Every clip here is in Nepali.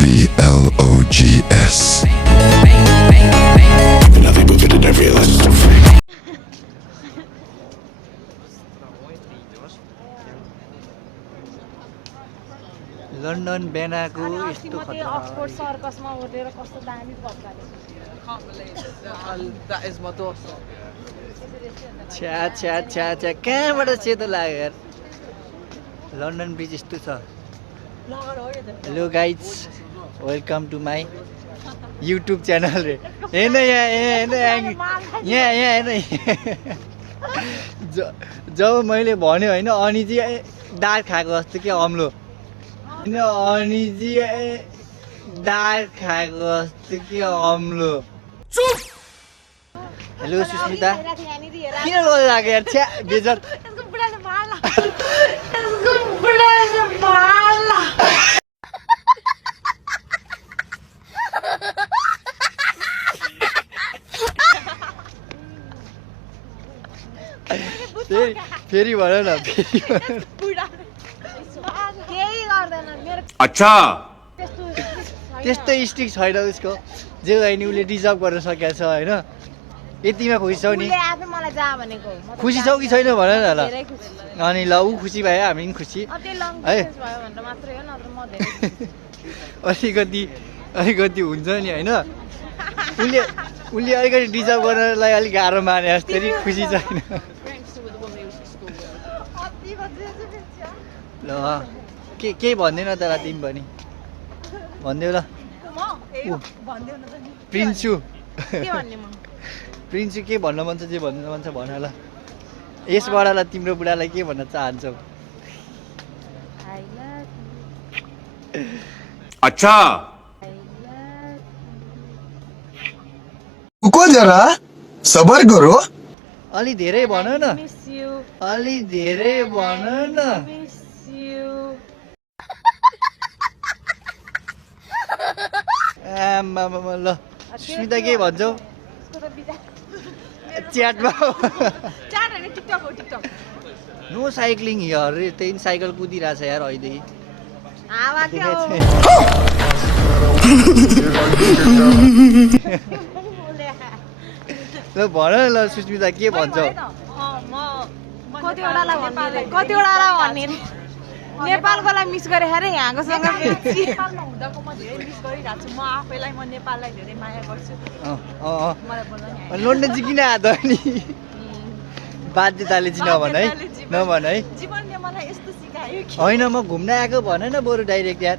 VLOGS. Nothing but it never realized it's so fake. London बेनाको यस्तो अक्सफोर्ड सर्कसमा उडेर कस्तो दामी पक्काले That is my daughter. छ्या छ्या छ्या छ्या कहाँबाट सेतो लाग्यो यार लन्डन ब्रिज यस्तो छ hello guys welcome to my YouTube channel रे हेर्न यहाँ यहाँ हेर्न जब मैले भन्यो होइन अनिजी दाल खाएको जस्तो के अम्लो होइन अनिजी दाल खाएको जस्तो के अम्लो हेलो सुस्मिता किन लोल लाग्यो यार छ्या बेजर फेरि भन न फेरि अच्छा त्यस्तो स्टिक छैन उसको जे होइन उसले डिजर्भ गर्न सकेको छ होइन यतिमा खुसी छौ नि खुसी छौ कि छैन भन न ल अनि ल ऊ खुसी भयो हामी पनि खुसी है अलिकति हुन्छ नि होइन उसले अलिकति डिजर्भ गर्नलाई अलिक गाह्रो माने जस्तो खुसी छैन ल केही भन्दैन तर तिमी पनि भनिदेऊ ल प्रिन्सु प्रिन्सु के भन्न मन छ जे भन्न मन छ भन ल यसबाट ल तिम्रो बुढालाई के भन्न चाहन्छौ अच्छा रुको जरा सबर करो अलि धेरै भन न अलि धेरै भन न आमामा ल सुस्मिता के भन्छौ च्याटमा नो साइक्लिङ हियर रे त्यही साइकल कुदिरहेछ यार अहिलेदेखि ल भन ल सुस्मिता के भन्छौ कतिवटालाई भन्ने नेपालकोलाई मिस गरे अरे यहाँकोसँग नेपालमा हुँदाको म धेरै मिस गरिरहेको छु म आफैलाई म नेपाललाई धेरै माया गर्छु मलाई बोल्न नि लन्डन चाहिँ किन आएको नि बाध्यताले चाहिँ नभन है नभन है जीवनले मलाई यस्तो सिकायो कि होइन म घुम्न आएको भन न बरु डाइरेक्ट यार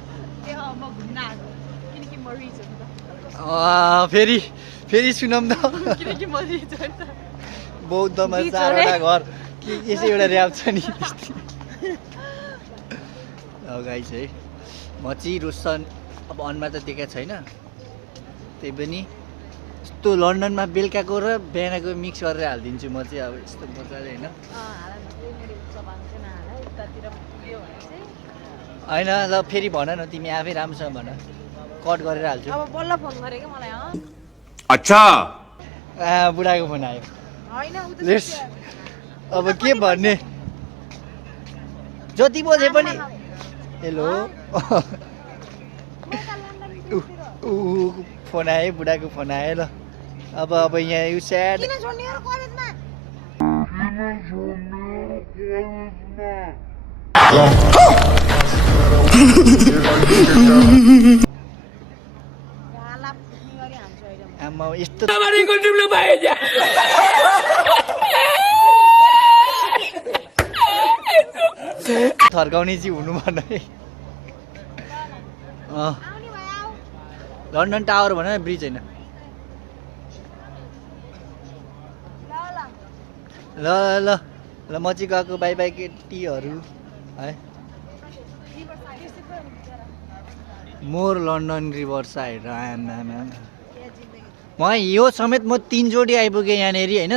म घुम्न आएको किनकि म रिच हो नि त फेरि सुनौँ त किनकि म रिच हो नि त बौद्धमा 4वटा घर के यसै एउटा ऱ्याप छ नि गाइस है म चाहिँ रोशन अब अनमा त देखाएको छैन त्यही पनि यस्तो लन्डनमा बेलुकाको र बिहानको मिक्स गरेर हालिदिन्छु म चाहिँ अब यस्तो मजाले होइन होइन ल फेरि भन न तिमी आफै राम्रोसँग भन कट गरेर हाल्छु अब बल्ल फोन गरे के मलाई अच्छा बुढाको फोन आयो होइन लेट्स अब के भन्ने जति बोले पनि हेलो फोन आयो बुढाको फोन आयो ल अब यहाँ यो स्याड आमा यस्तो थर्काउने चाहिँ हुनु भन है लन्डन टावर भन ब्रिज होइन ल ल ल म चाहिँ गएको बाई बाई केटीहरू है मोर लन्डन रिभर साइड म यो समेत म 3 चोटि आइपुगेँ यहाँनिर होइन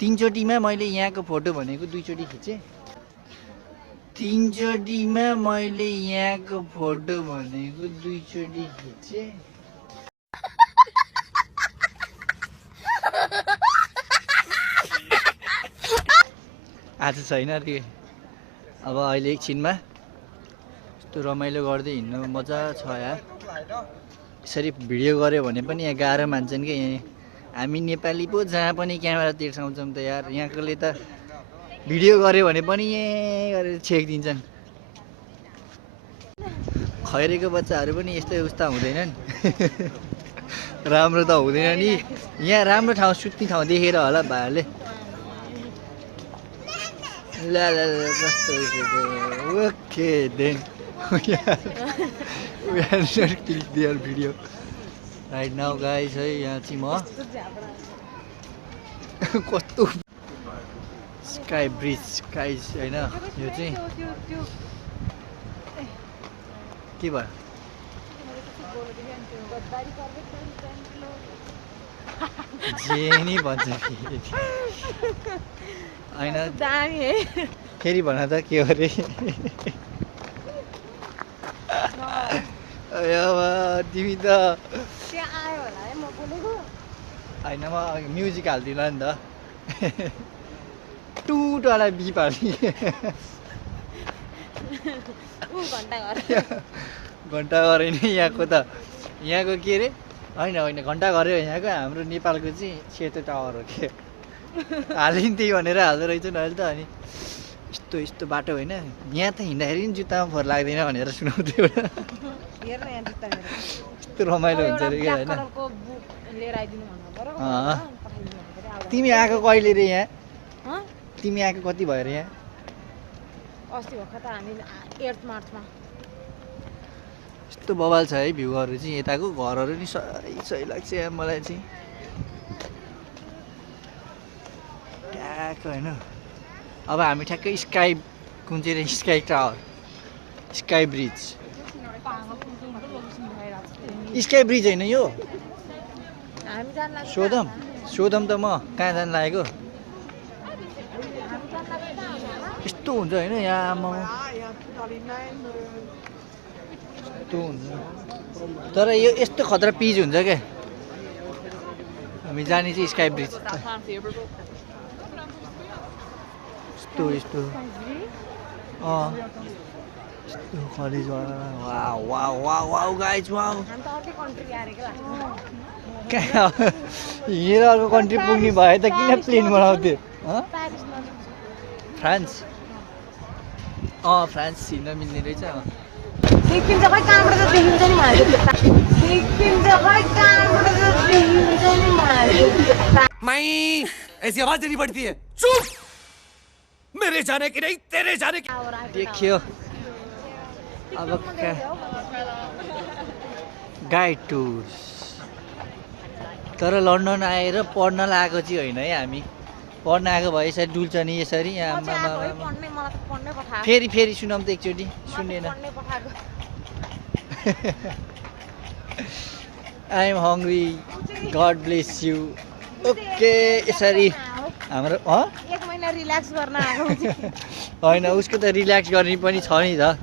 3 चोटिमा मैले यहाँको फोटो भनेको 2 चोटि खिचेँ 3 चोटिमा मैले यहाँको फोटो भनेको 2 चोटि खिचेँ आज छैन रे अब अहिले एकछिनमा यस्तो यस्तो रमाइलो गर्दै हिँड्नु मजा छ यार। यसरी भिडियो गऱ्यो भने पनि यहाँ गाह्रो मान्छन् कि यहाँ हामी नेपाली पो जहाँ पनि क्यामेरा तिर्साउँछौँ त यार, यहाँकोले त भिडियो गऱ्यो भने पनि यहाँ गरेर छेकिदिन्छन्। खैरेको बच्चाहरू पनि यस्तै उस्ता हुँदैनन् राम्रो त हुँदैन नि। यहाँ राम्रो ठाउँ सुत्ने ठाउँ देखेर होला भाइहरूले। ल ल ल कस्तो okay then we are not click their video right now guys है। यहाँ चाहिँ म कस्तो स्काई ब्रिज गाइज होइन, यो चाहिँ के भयो जे नि भन्छ होइन दामी है। फेरि भन त के हो अरे तिमी त त्यहाँ आयो होला है म बोलेको। होइन म म्युजिक हालिदिनु नि त टुटवाला बिप हाल्ने ऊ घन्टा घर घन्टा घर होइन यहाँको त, यहाँको के अरे होइन होइन घन्टा घरै हो यहाँको, हाम्रो नेपालको चाहिँ सेतो टावर हो के हालिन् त्यही भनेर हाल्दो रहेछ नि अहिले त। अनि यस्तो यस्तो बाटो होइन, यहाँ त हिँड्दाखेरि पनि जुत्तामा फोहोर लाग्दैन भनेर सुनाउँथ्यो हेर न यहाँ जुत्ता मेरो। यस्तो रमाइलो हुन्छ अरे क्या होइन। कलरको बुक लिएर आइदिनु भन्नु पर्यो। तिमी आएको कहिले रे यहाँ? हँ? तिमी आएको कति भयो अरे यहाँ? अस्ति भर्खर त हामी 8 मार्चमा। यस्तो बवाल छ है भ्यूहरू चाहिँ यताको, घरहरू नि सही सही लाग्छ यहाँ मलाई चाहिँ ट्याक होइन। अब हामी ठ्याक्कै स्काई कुन चाहिँ sky tower sky bridge sky bridge होइन यो हामी जान लाग्छ। सोधम सोधम त म कहाँ जानु लागेको। यस्तो हुन्छ होइन यहाँ म यस्तो हुन्छ तर यो यस्तो खतरा पिच हुन्छ क्या। हामी जाने चाहिँ स्काई ब्रिज यस्तो यस्तो यस्तो college wow wow wow wow guys wow. हामी त अर्कै कन्ट्री आएर के लाग्छ। कहाँ हिँडेर अर्को कन्ट्री पुग्ने भए त किन प्लेन बनाउँथ्यो? प्यारिस नजिक छ। फ्रान्स फ्रान्स हिँड्न मिल्ने रहेछ। देखिन्छ खै कहाँबाट त देखिन्छ नि मलाई। देखिन्छ खै कहाँबाट त देखिन्छ नि मलाई। माई ऐसी आवाज देनी पड़ती है। चुप, मेरे जाने की नहीं तेरे जाने की। देखियो अब गाइड टुर। तर लन्डन आएर पढ्न लागेको चाहिँ होइन है हामी, पढ्न आएको भए यसरी डुल्छ नि यसरी यहाँ म चाहिँ आफै पढ्नै, मलाई त पढ्नै पठाएको। फेरि फेरि सुनाउँ त एकचोटि सुनेन। पढ्नै पठाएको। I am hungry God bless you. Okay यसरी हाम्रो 1 महिना रिल्याक्स गर्न आएको। होइन उसको त रिल्याक्स गर्ने पनि छ नि त।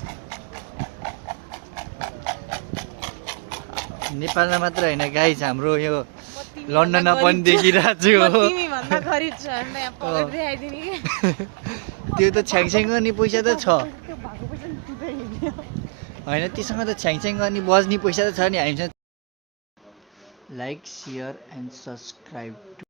नेपालमा मात्र होइन गाइज हाम्रो यो लन्डनमा पनि देखिरहेको छु हो। तिमी भन्दा गरिब छ हैन यहाँ पकेट देखाइदिने के। त्यो त छ्याङछ्याङ गर्ने पैसा त छ त्यो भएको पैसा नि तिर्दै हिँड्यो। होइन त्योसँग त छ्याङछ्याङ गर्ने बज्ने पैसा त छ नि हामीसँग। Like share and subscribe.